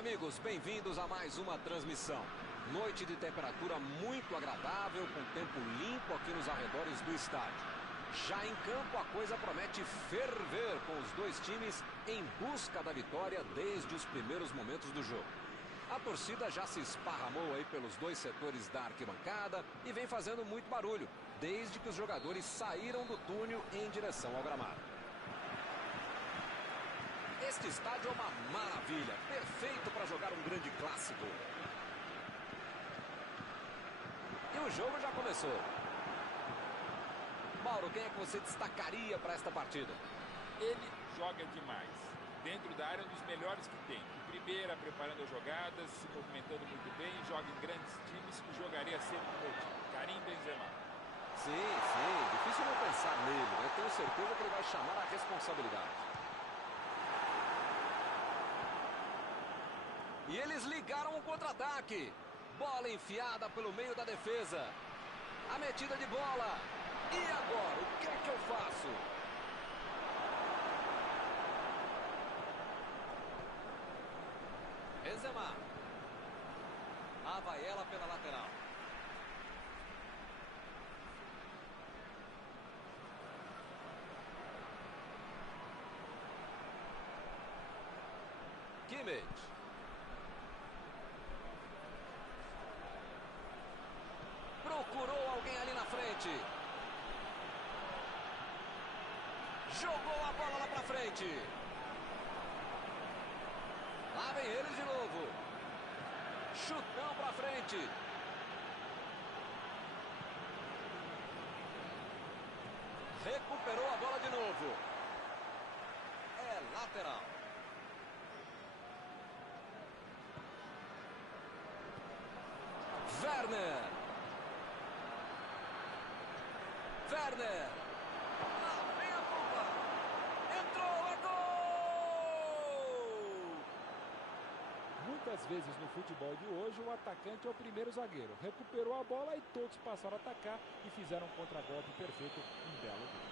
amigos, bem-vindos a mais uma transmissão. Noite de temperatura muito agradável, com tempo limpo aqui nos arredores do estádio. Já em campo a coisa promete ferver, com os dois times em busca da vitória desde os primeiros momentos do jogo. A torcida já se esparramou aí pelos dois setores da arquibancada e vem fazendo muito barulho, desde que os jogadores saíram do túnel em direção ao gramado. Este estádio é uma maravilha, perfeito para jogar um grande clássico. E o jogo já começou. Mauro, quem é que você destacaria para esta partida? Ele joga demais. Dentro da área, um dos melhores que tem. De primeira, preparando as jogadas, se movimentando muito bem, joga em grandes times e jogaria sempre no meu time. Karim Benzema. Sim, difícil não pensar nele, né? Tenho certeza que ele vai chamar a responsabilidade. E eles ligaram o contra-ataque. Bola enfiada pelo meio da defesa. A metida de bola. E agora, o que é que eu faço? Benzema. Lá vai ela pela lateral. Kimmich. Procurou alguém ali na frente. Jogou a bola lá pra frente. Lá vem eles de novo. Chutão pra frente. Recuperou a bola de novo. É lateral. Werner. Werner. Lá vem a bomba. Entrou, é gol! Muitas vezes no futebol de hoje o atacante é o primeiro zagueiro. Recuperou a bola e todos passaram a atacar e fizeram um contragolpe perfeito, um belo gol.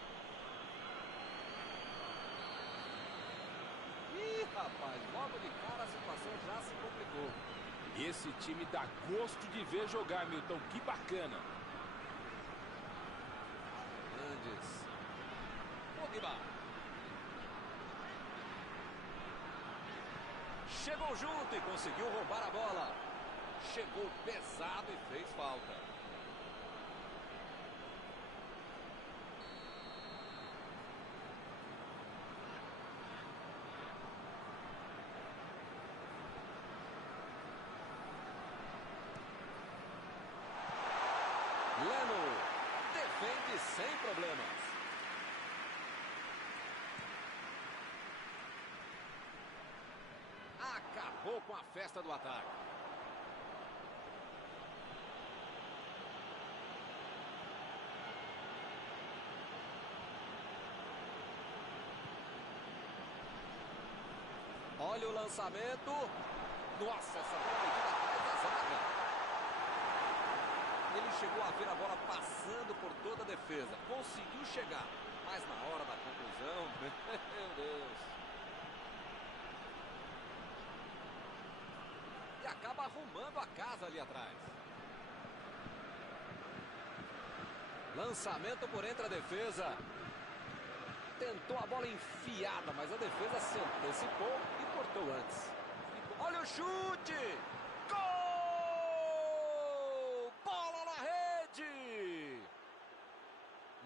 Ih, rapaz, logo de cara a situação já se complicou. Esse time dá gosto de ver jogar, Milton. Que bacana. Hernandes. Pogba. Chegou junto e conseguiu roubar a bola. Chegou pesado e fez falta. Leno defende sem problemas. Acabou com a festa do ataque. Olha o lançamento. Nossa, essa bola metida atrás da zaga. Ele chegou a ver a bola passando por toda a defesa. Conseguiu chegar, mas na hora da conclusão, meu Deus. E acaba arrumando a casa ali atrás. Lançamento por entre a defesa. Tentou a bola enfiada, mas a defesa se antecipou e cortou antes. Olha o chute! Gol! Bola na rede!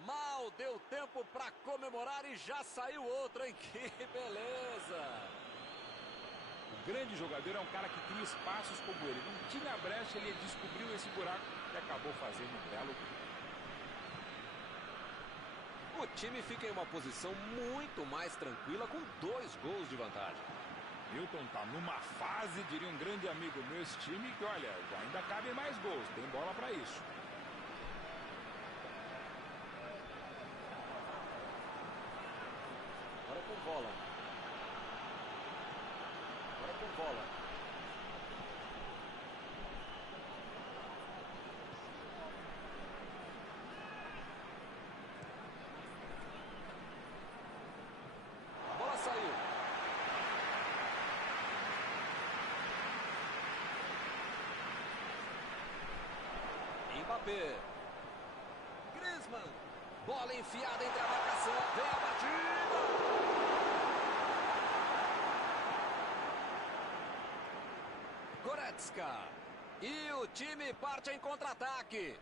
Mal deu tempo para comemorar e já saiu outro, hein? Que beleza! O grande jogador é um cara que cria espaços como ele. Não tinha brecha, ele descobriu esse buraco e acabou fazendo um belo gol. O time fica em uma posição muito mais tranquila com 2 gols de vantagem. Milton tá numa fase, diria um grande amigo meu, esse time, que olha, já ainda cabem mais gols, tem bola para isso. Agora com bola. Agora com bola. A bola saiu. Mbappé. Griezmann. Bola enfiada entre a marcação. Vem a batida. Goretzka. E o time parte em contra-ataque.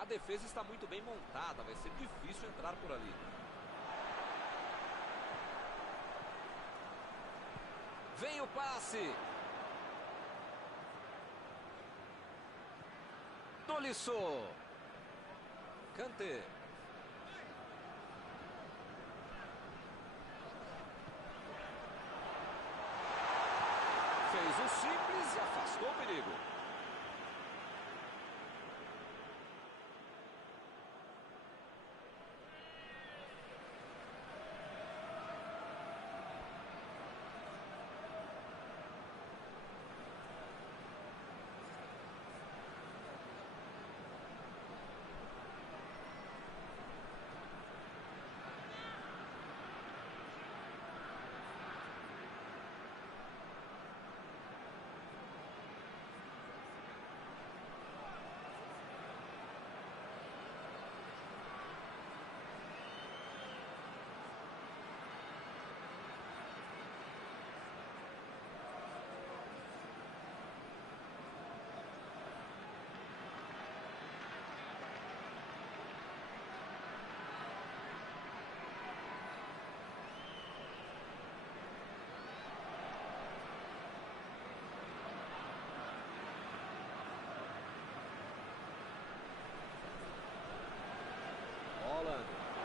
A defesa está muito bem montada. Vai ser difícil entrar por ali. Vem o passe. Tolisso. Kanté. Fez o simples e afastou o perigo.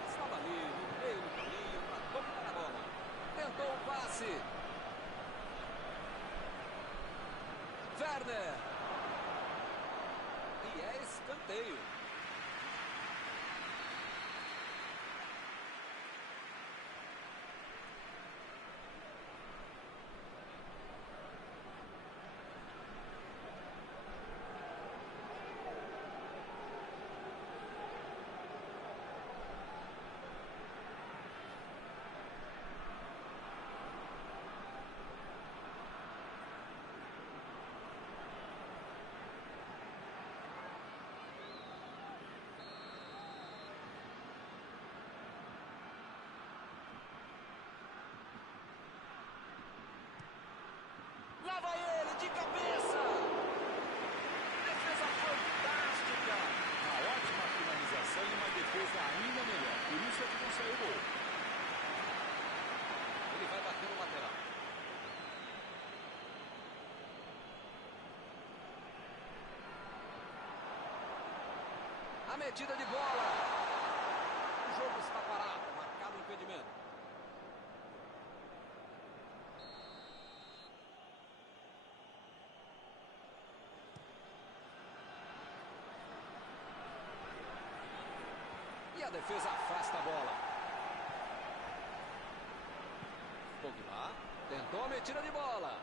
Estava ali no meio do caminho para tocar a bola. Tentou o passe. Werner. E é escanteio. Lá vai ele de cabeça. Defesa fantástica. Uma ótima finalização e uma defesa ainda melhor. Por isso é que não saiu gol. Ele vai bater no lateral. A metida de bola. O jogo está parado. Marcado o impedimento. E a defesa afasta a bola. Pogba tentou a metida de bola.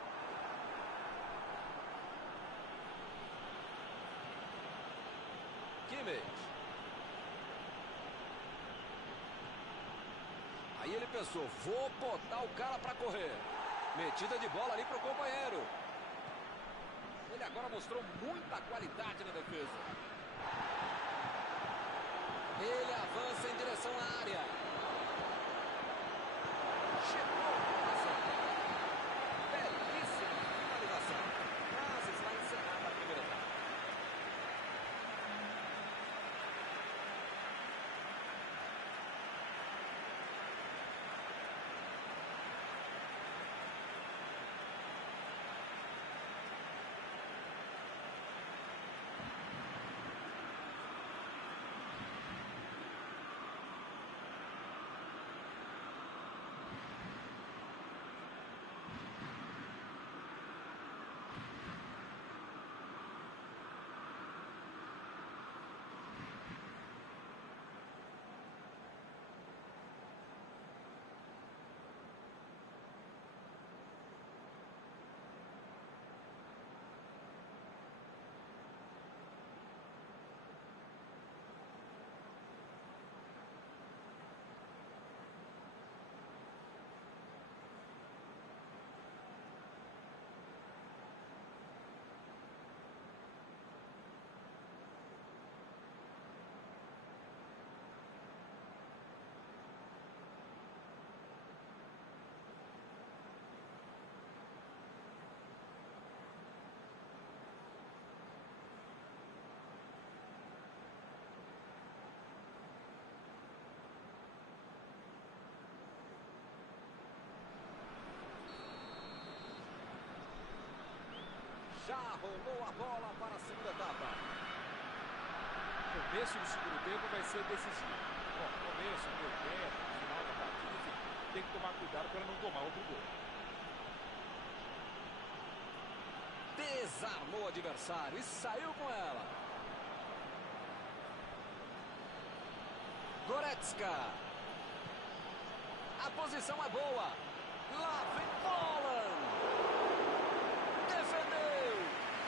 Kimmich. Aí ele pensou, vou botar o cara para correr. Metida de bola ali para o companheiro. Ele agora mostrou muita qualidade na defesa. Ele avança em direção à área. Chegou a acertar. Belíssima finalização. Mas está encerrada a primeira etapa. Já rolou a bola para a segunda etapa. O começo do segundo tempo vai ser decisivo. Bom, começo, meio tempo, final da partida, enfim, tem que tomar cuidado para não tomar outro gol. Desarmou o adversário e saiu com ela. Goretzka. A posição é boa. Lá vem Volland. Defendeu.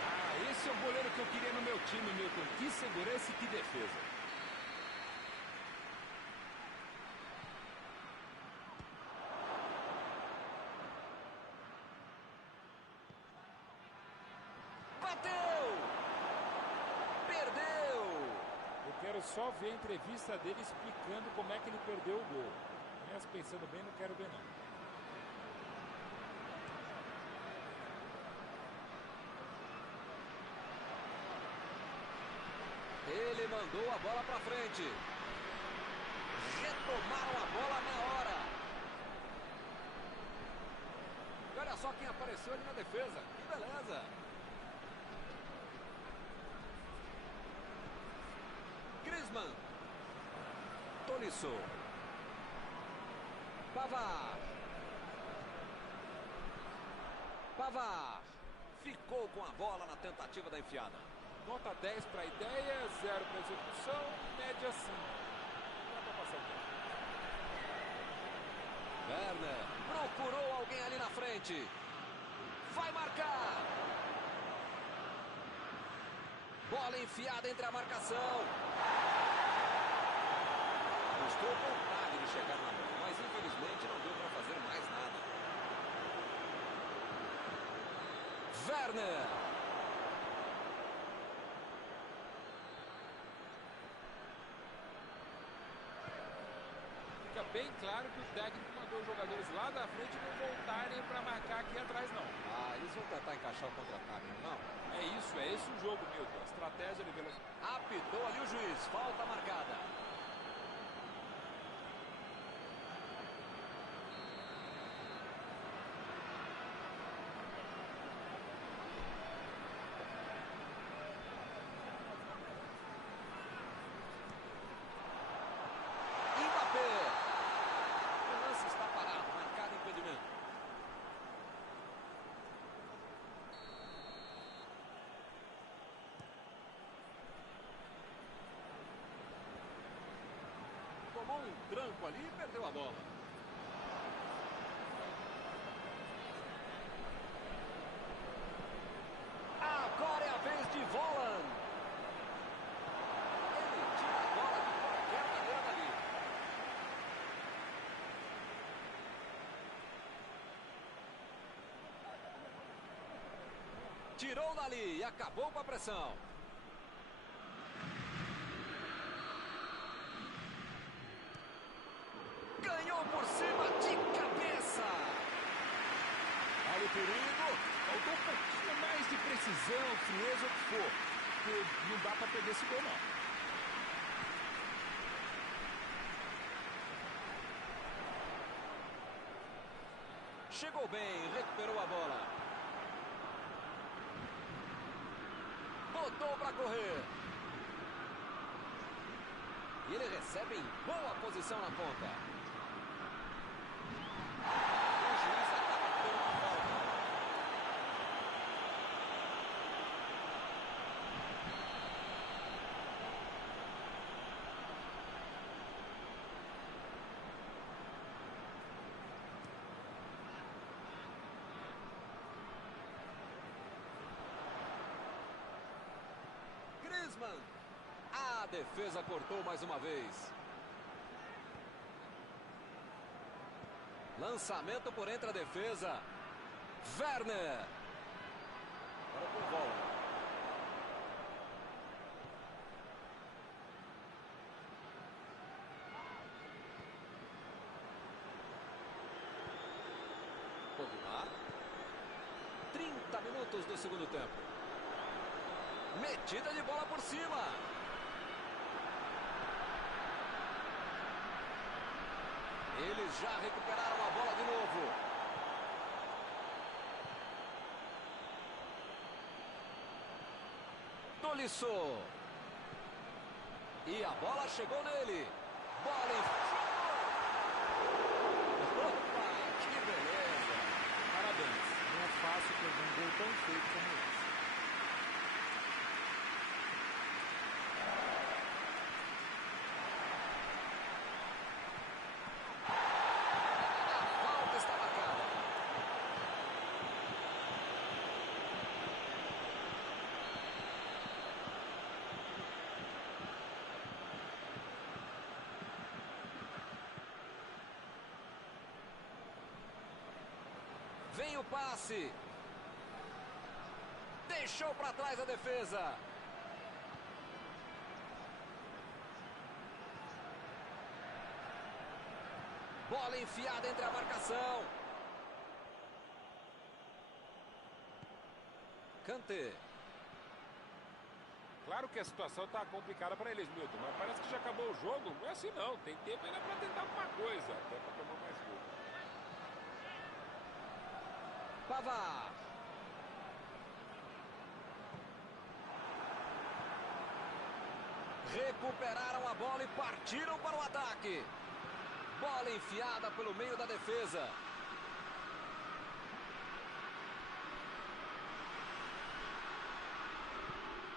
Ah, esse é o goleiro que eu queria no meu time, Milton. Que segurança e que defesa. Bateu. Perdeu. Eu quero só ver a entrevista dele explicando como é que ele perdeu o gol. Mas pensando bem, não quero ver não. Ele mandou a bola para frente. Retomaram a bola na hora. E olha só quem apareceu ali na defesa. Que beleza. Griezmann. Tolisso. Pavard. Ficou com a bola na tentativa da enfiada. Nota 10 para a ideia, 0 para a execução, média 5. Dá para passar o tempo. Werner procurou alguém ali na frente. Vai marcar. Bola enfiada entre a marcação. Mostrou vontade de chegar na bola, mas infelizmente não deu para fazer mais nada. Werner. Fica bem claro que o técnico mandou os jogadores lá da frente não voltarem para marcar aqui atrás, não. Ah, eles vão tentar encaixar o contra-ataque, não? É isso, é esse o jogo, Milton. Estratégia de velocidade. Apitou ali o juiz, falta marcada. O lance está parado, marcado impedimento. Tomou um tranco ali e perdeu a bola. Agora é a vez de Volland. Ele tira a bola de qualquer maneira dali. Tirou dali e acabou com a pressão. Ganhou por cima de cabeça. Olha o perigo. Faltou um pouquinho mais de precisão, frieza, o que for. Porque não dá para perder esse gol, não. Chegou bem, recuperou a bola. Botou para correr. E ele recebe em boa posição na ponta. O juiz acaba dando uma falta. Griezmann. A defesa cortou mais uma vez. Lançamento por entre a defesa. Werner. Agora com bola. Pogba. 30 minutos do segundo tempo. Metida de bola por cima. Eles já recuperaram a bola de novo. Tolisso. E a bola chegou nele. Bola em... Opa, que beleza. Parabéns. Não é fácil perder um gol tão feito como esse. A falta está marcada. Vem o passe. Deixou para trás a defesa. Bola enfiada entre a marcação. Kanté. Claro que a situação está complicada para eles, Milton, mas parece que já acabou o jogo. Não é assim não, tem tempo ainda para tentar alguma coisa, até para tomar mais gol. Pavard. Recuperaram a bola e partiram para o ataque. Bola enfiada pelo meio da defesa.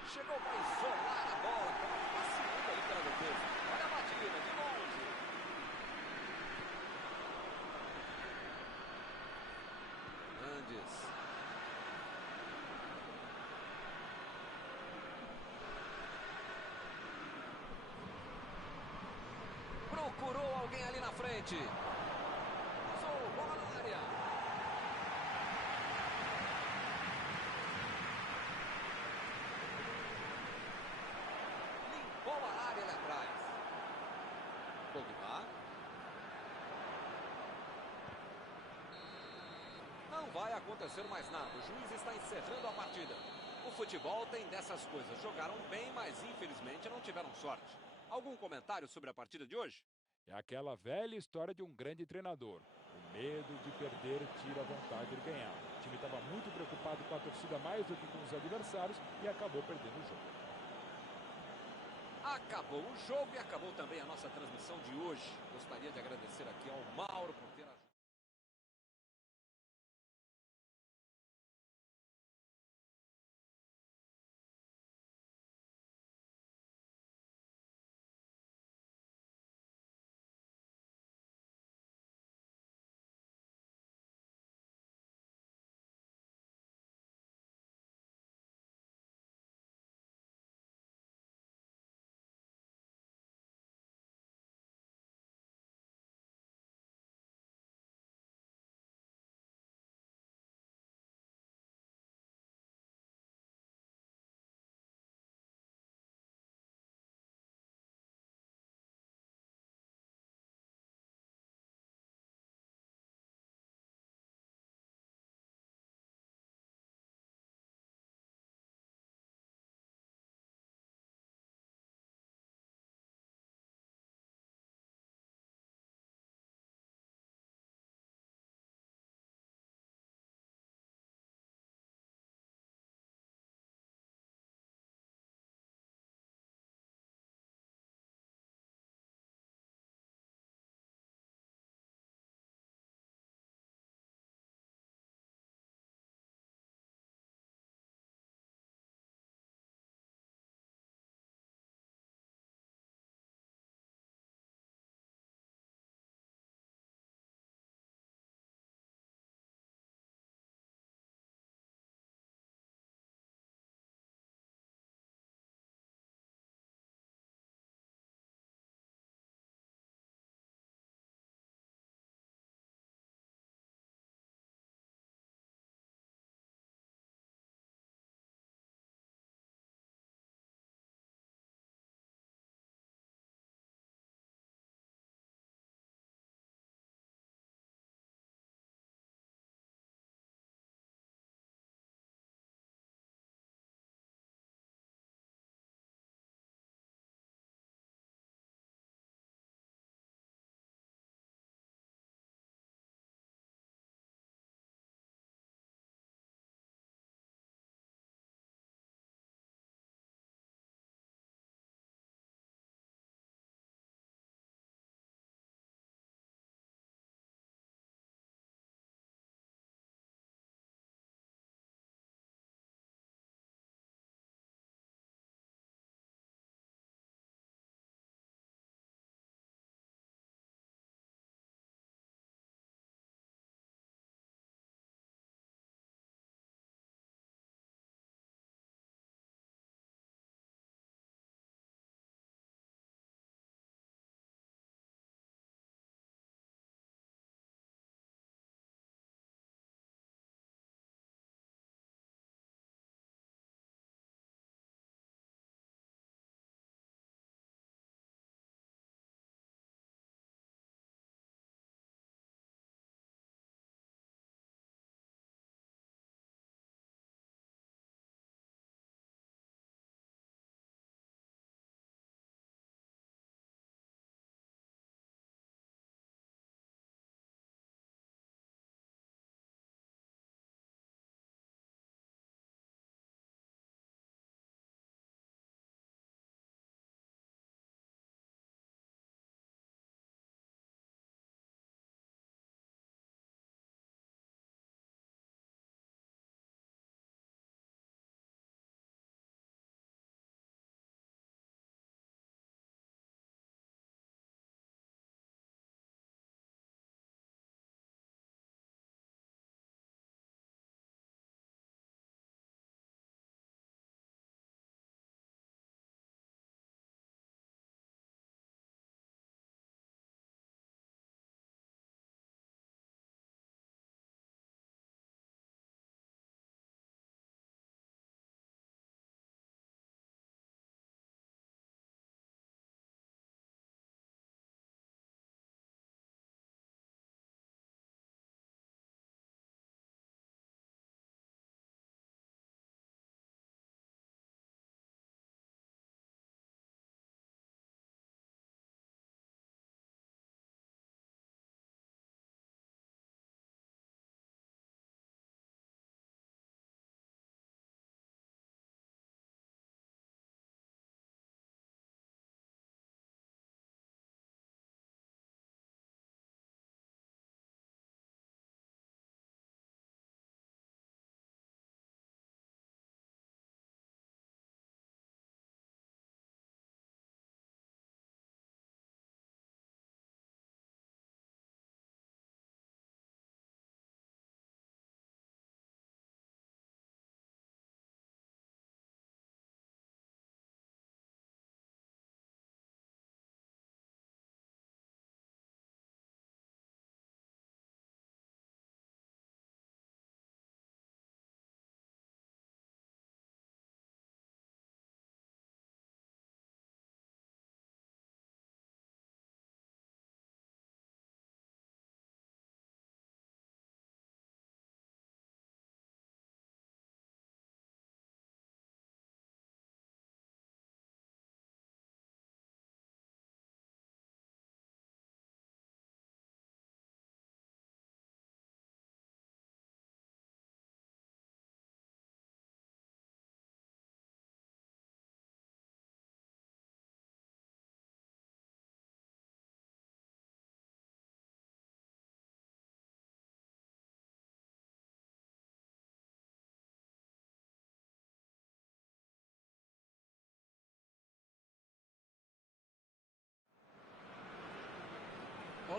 Chegou para isolar a bola. Passando ali pela defesa. Olha a batida, de longe. Hernandes. Procurou alguém ali na frente. Cruzou, bola na área. Limpou a área ali atrás. Pogba. Não vai acontecer mais nada. O juiz está encerrando a partida. O futebol tem dessas coisas. Jogaram bem, mas infelizmente não tiveram sorte. Algum comentário sobre a partida de hoje? É aquela velha história de um grande treinador. O medo de perder tira a vontade de ganhar. O time estava muito preocupado com a torcida mais do que com os adversários e acabou perdendo o jogo. Acabou o jogo e acabou também a nossa transmissão de hoje. Gostaria de agradecer aqui ao Mauro por ter ajudado.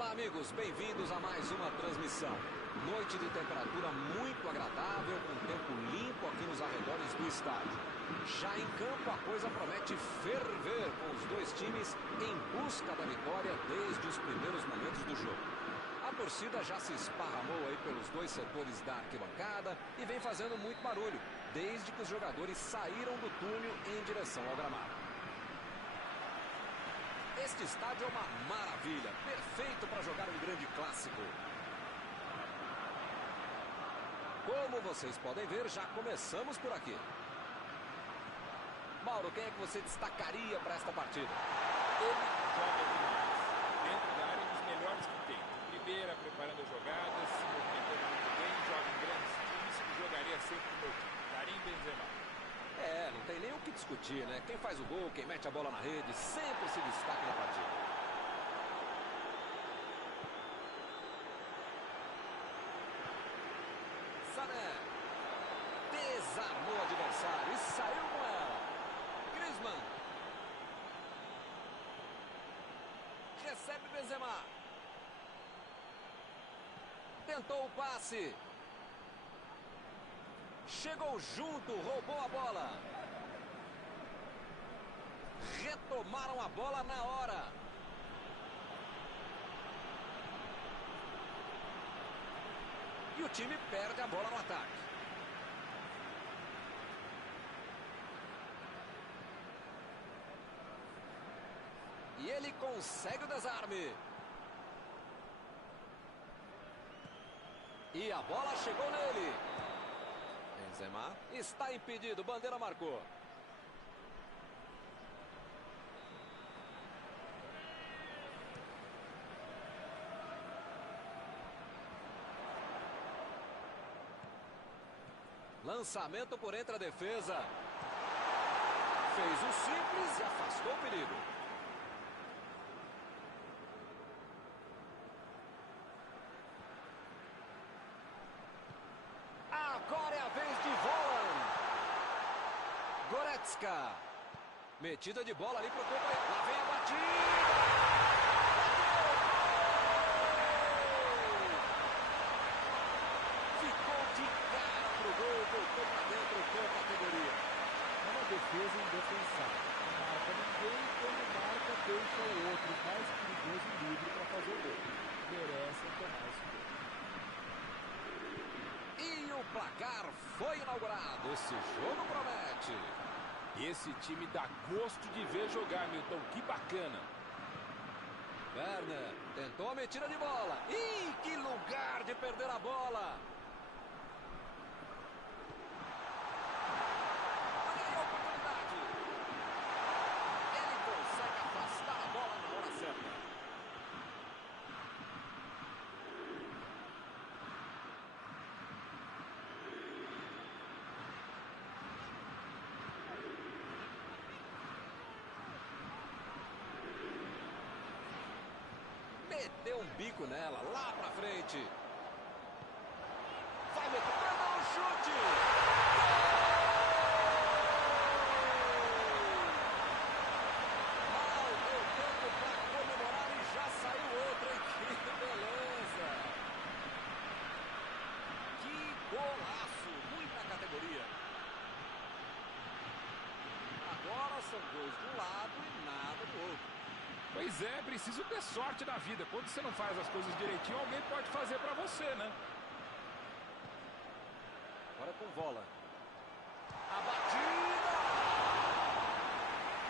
Olá, amigos, bem-vindos a mais uma transmissão. Noite de temperatura muito agradável, com tempo limpo aqui nos arredores do estádio. Já em campo, a coisa promete ferver, com os dois times em busca da vitória desde os primeiros momentos do jogo. A torcida já se esparramou aí pelos dois setores da arquibancada e vem fazendo muito barulho, desde que os jogadores saíram do túnel em direção ao gramado. Este estádio é uma maravilha, perfeito para jogar um grande clássico. Como vocês podem ver, já começamos por aqui. Mauro, quem é que você destacaria para esta partida? Ele joga demais. Dentro da área, um dos melhores que tem. Primeira, preparando jogadas, se movimentando muito bem, joga em grandes times e jogaria sempre no meu time. Karim Benzema. Não tem nem o que discutir, né? Quem faz o gol, quem mete a bola na rede, sempre se destaca na partida. Sané desarmou o adversário e saiu com ela. Griezmann recebe Benzema. Tentou o passe. Chegou junto, roubou a bola. Retomaram a bola na hora. E o time perde a bola no ataque. E ele consegue o desarme. E a bola chegou nele. Benzema está impedido, bandeira marcou. Lançamento por entre a defesa. Fez o simples e afastou o perigo. Agora é a vez de Volland. Goretzka. Metida de bola ali para o companheiro. Lá vem a batida. Ficou de cara pro gol. Voltou para dentro com categoria. É uma defesa indefensável. Não marca ninguém e quando marca deixa o outro mais perigoso e livre para fazer o gol. Merecem tomar esse gol. E o placar foi inaugurado. Esse jogo promete. Esse time dá gosto de ver jogar, Milton. Que bacana. Werner tentou a metida de bola. Ih, que lugar de perder a bola. Olha aí a oportunidade. Ele consegue afastar a bola na hora certa. Meteu um bico nela, lá pra frente. Vai meter, mandou um chute. Mal deu tempo pra comemorar e já saiu outro, hein? Que beleza. Que golaço, muita categoria. Agora são gols de um lado e nada do outro. Pois é, preciso ter sorte na vida. Quando você não faz as coisas direitinho, alguém pode fazer pra você, né? Agora com bola. A batida!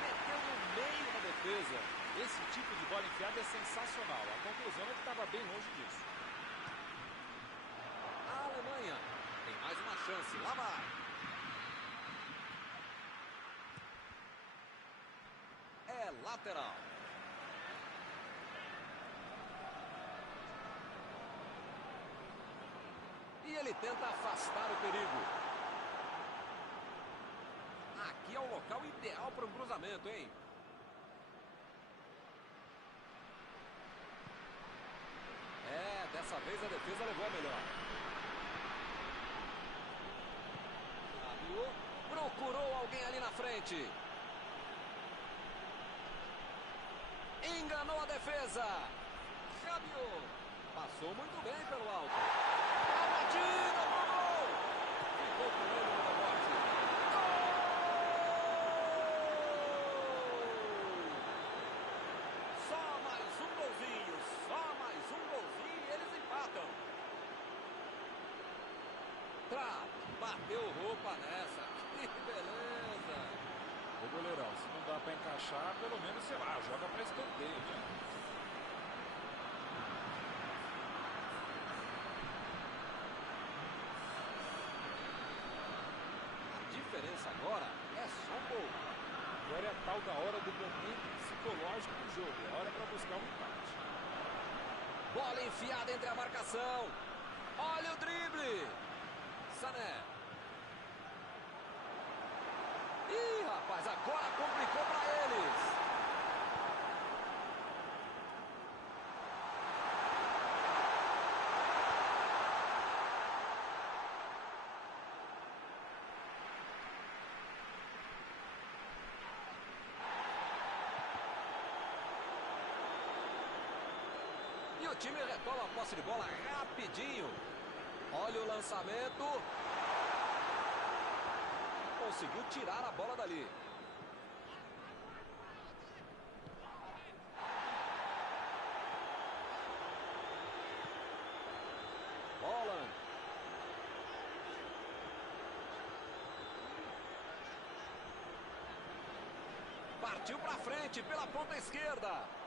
Meteu no meio da defesa. Esse tipo de bola enfiada é sensacional. A conclusão é que estava bem longe disso. A Alemanha tem mais uma chance. Lá vai. É lateral. E ele tenta afastar o perigo. Aqui é o local ideal para um cruzamento, hein? Dessa vez a defesa levou a melhor. Rabiot procurou alguém ali na frente. Enganou a defesa. Fábio. Passou muito bem pelo alto. A batida, gol! Ficou com ele no rebote. Só mais um golzinho e eles empatam. Bateu roupa nessa. Que beleza. Ô goleirão, se não dá pra encaixar, pelo menos, sei lá, joga pra escanteio, né? A diferença agora é só um gol. Agora é a tal da hora do momento psicológico do jogo. É hora pra buscar um empate. Bola enfiada entre a marcação. Olha o drible. Sané. Ih, rapaz, agora complicou para eles. E o time retoma a posse de bola rapidinho. Olha o lançamento. Conseguiu tirar a bola dali. Bola. Partiu para frente pela ponta esquerda.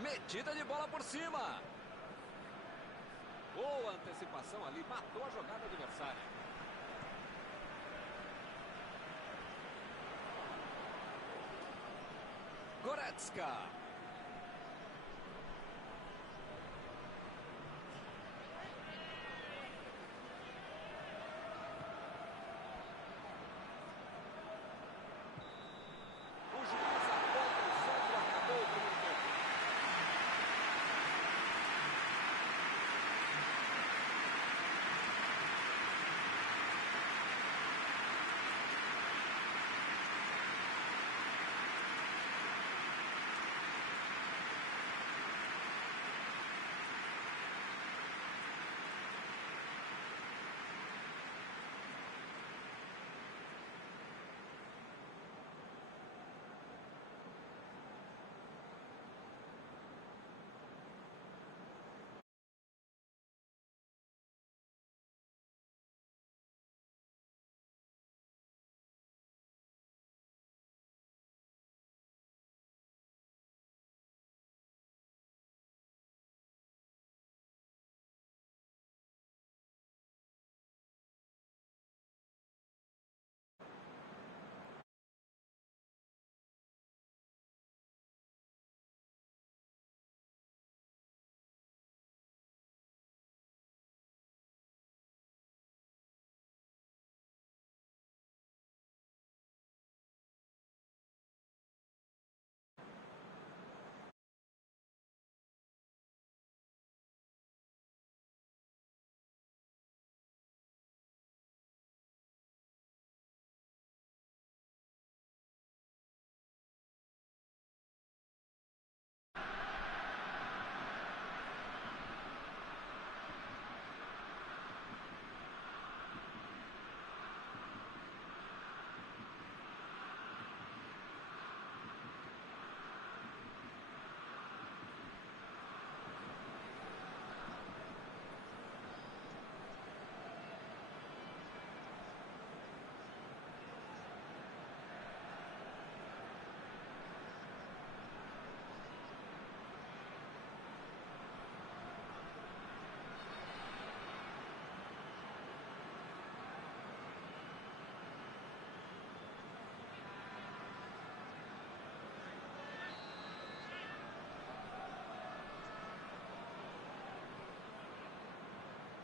Metida de bola por cima. Boa antecipação ali, matou a jogada adversária. Goretzka. O juiz aponta o centro, acabou o primeiro tempo.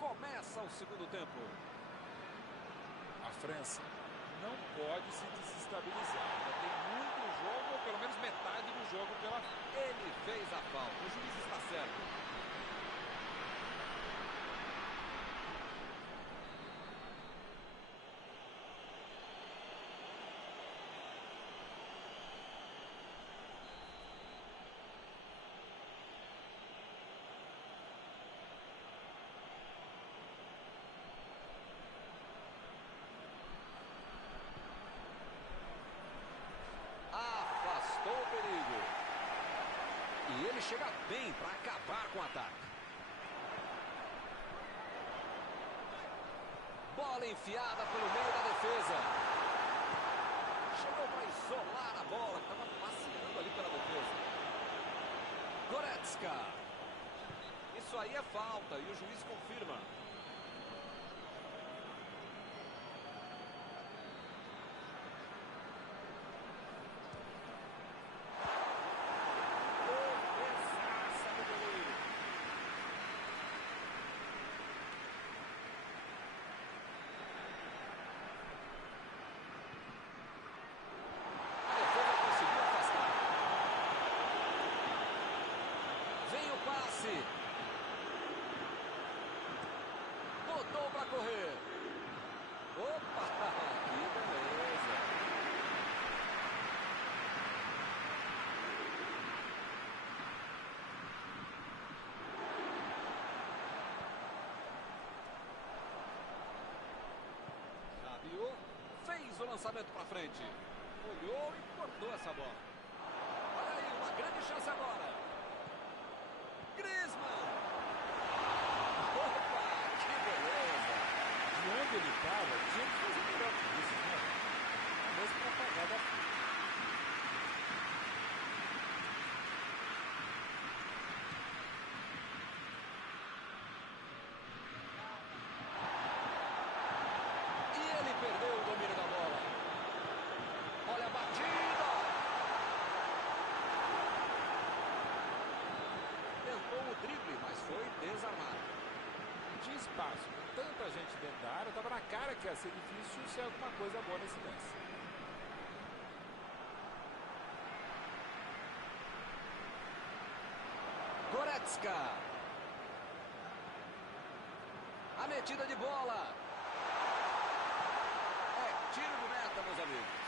Começa o segundo tempo. A França não pode se desestabilizar. Ainda tem muito jogo, ou pelo menos metade do jogo pela frente. Ele fez a falta. O juiz está certo. E ele chega bem para acabar com o ataque. Bola enfiada pelo meio da defesa. Chegou para isolar a bola, que estava passeando ali pela defesa. Goretzka. Isso aí é falta e o juiz confirma. Botou para correr. Opa, que beleza. Rabiot fez o lançamento para frente. Olhou e cortou essa bola. Olha aí, uma grande chance agora. Griezmann. Opa, que beleza. De onde ele estava, tinha que fazer melhor que isso, né? Mesmo para pagar da frente. E ele perdeu o domínio da bola. Olha a batida. Tentou o drible, mas foi desarmado. Tinha espaço, com tanta gente dentro da área, estava na cara que ia ser difícil ser alguma coisa boa nesse lance. Goretzka. A metida de bola. É tiro de meta, meus amigos.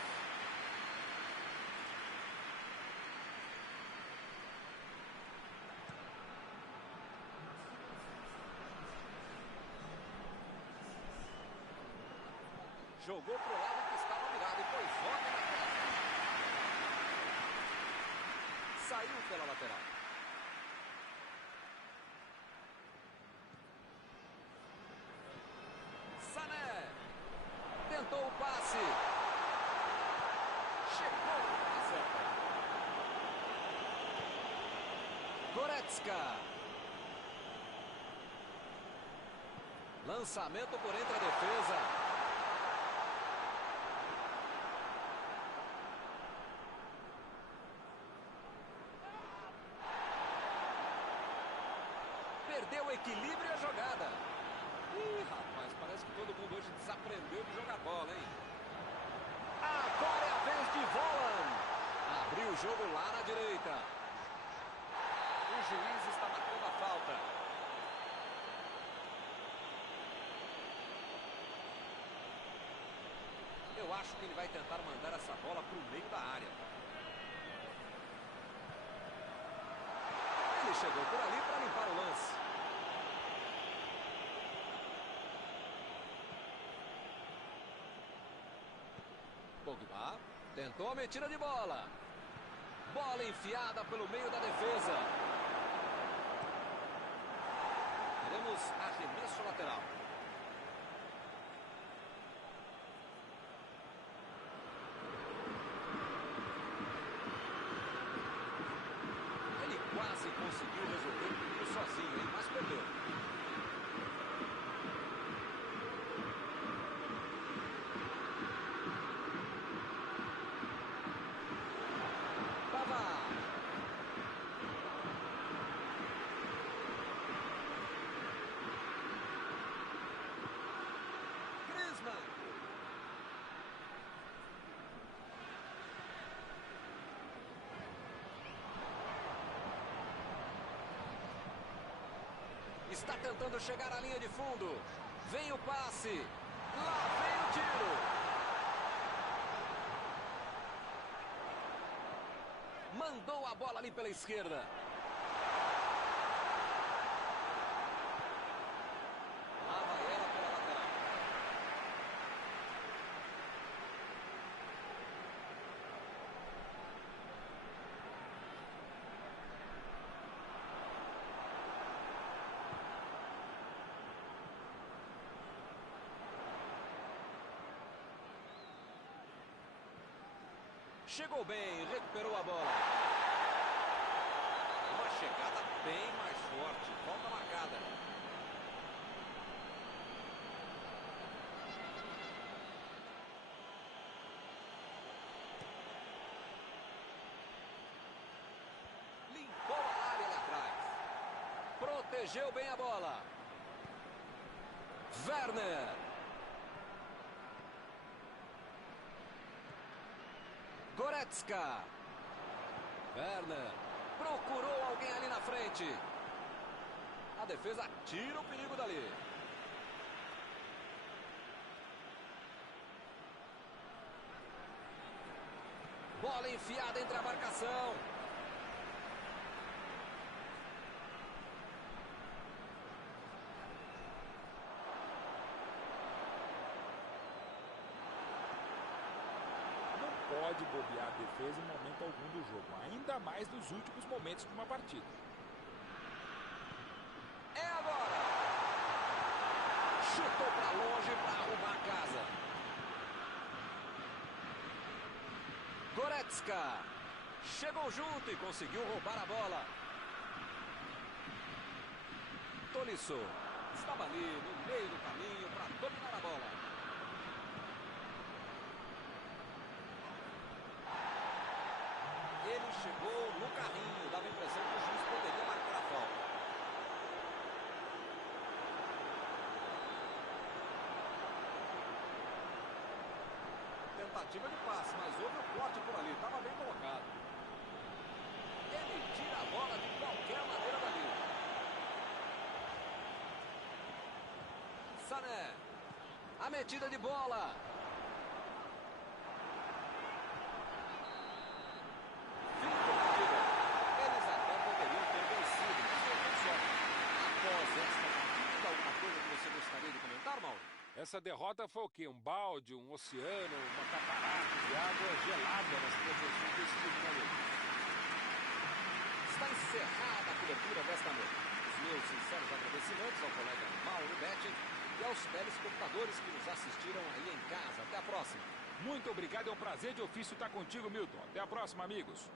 Jogou pro lado que estava virado e foi volta na frente. Saiu pela lateral. Sané. Tentou o passe. Chegou na certa. Goretzka. Lançamento por entre a defesa. Perdeu o equilíbrio e a jogada. Ih, rapaz, parece que todo mundo hoje desaprendeu de jogar bola, hein? Agora é a vez de Volland. Abriu o jogo lá na direita. O juiz está marcando a falta. Eu acho que ele vai tentar mandar essa bola para o meio da área. Ele chegou por ali para limpar o lance. Pogba tentou a metida de bola. Bola enfiada pelo meio da defesa. Teremos arremesso lateral. Ele quase conseguiu resolver tudo sozinho, hein? Mas perdeu. Está tentando chegar à linha de fundo. Vem o passe. Lá vem o tiro. Mandou a bola ali pela esquerda. Lá vai ela pela lateral. Chegou bem, recuperou a bola. Uma chegada bem mais forte. Falta marcada. Limpou a área lá atrás. Protegeu bem a bola. Werner. Goretzka. Werner. Procurou alguém ali na frente. A defesa tira o perigo dali. Bola enfiada entre a marcação. Pode bobear a defesa em momento algum do jogo, ainda mais nos últimos momentos de uma partida. É agora! Chutou para longe para arrumar a casa. Goretzka chegou junto e conseguiu roubar a bola. Tolisso estava ali no meio do caminho para dominar a bola. Ele chegou no carrinho, dava a impressão que o juiz poderia marcar a falta. Tentativa de passe, mas houve um corte por ali, estava bem colocado. Ele tira a bola de qualquer maneira dali. Sané, a metida de bola. Essa derrota foi o quê? Um balde, um oceano, uma catarata de água gelada nas proporções desse time da noite. Está encerrada a cobertura desta noite. Os meus sinceros agradecimentos ao colega Mauro Betti e aos telespectadores que nos assistiram aí em casa. Até a próxima. Muito obrigado, é um prazer de ofício estar contigo, Milton. Até a próxima, amigos.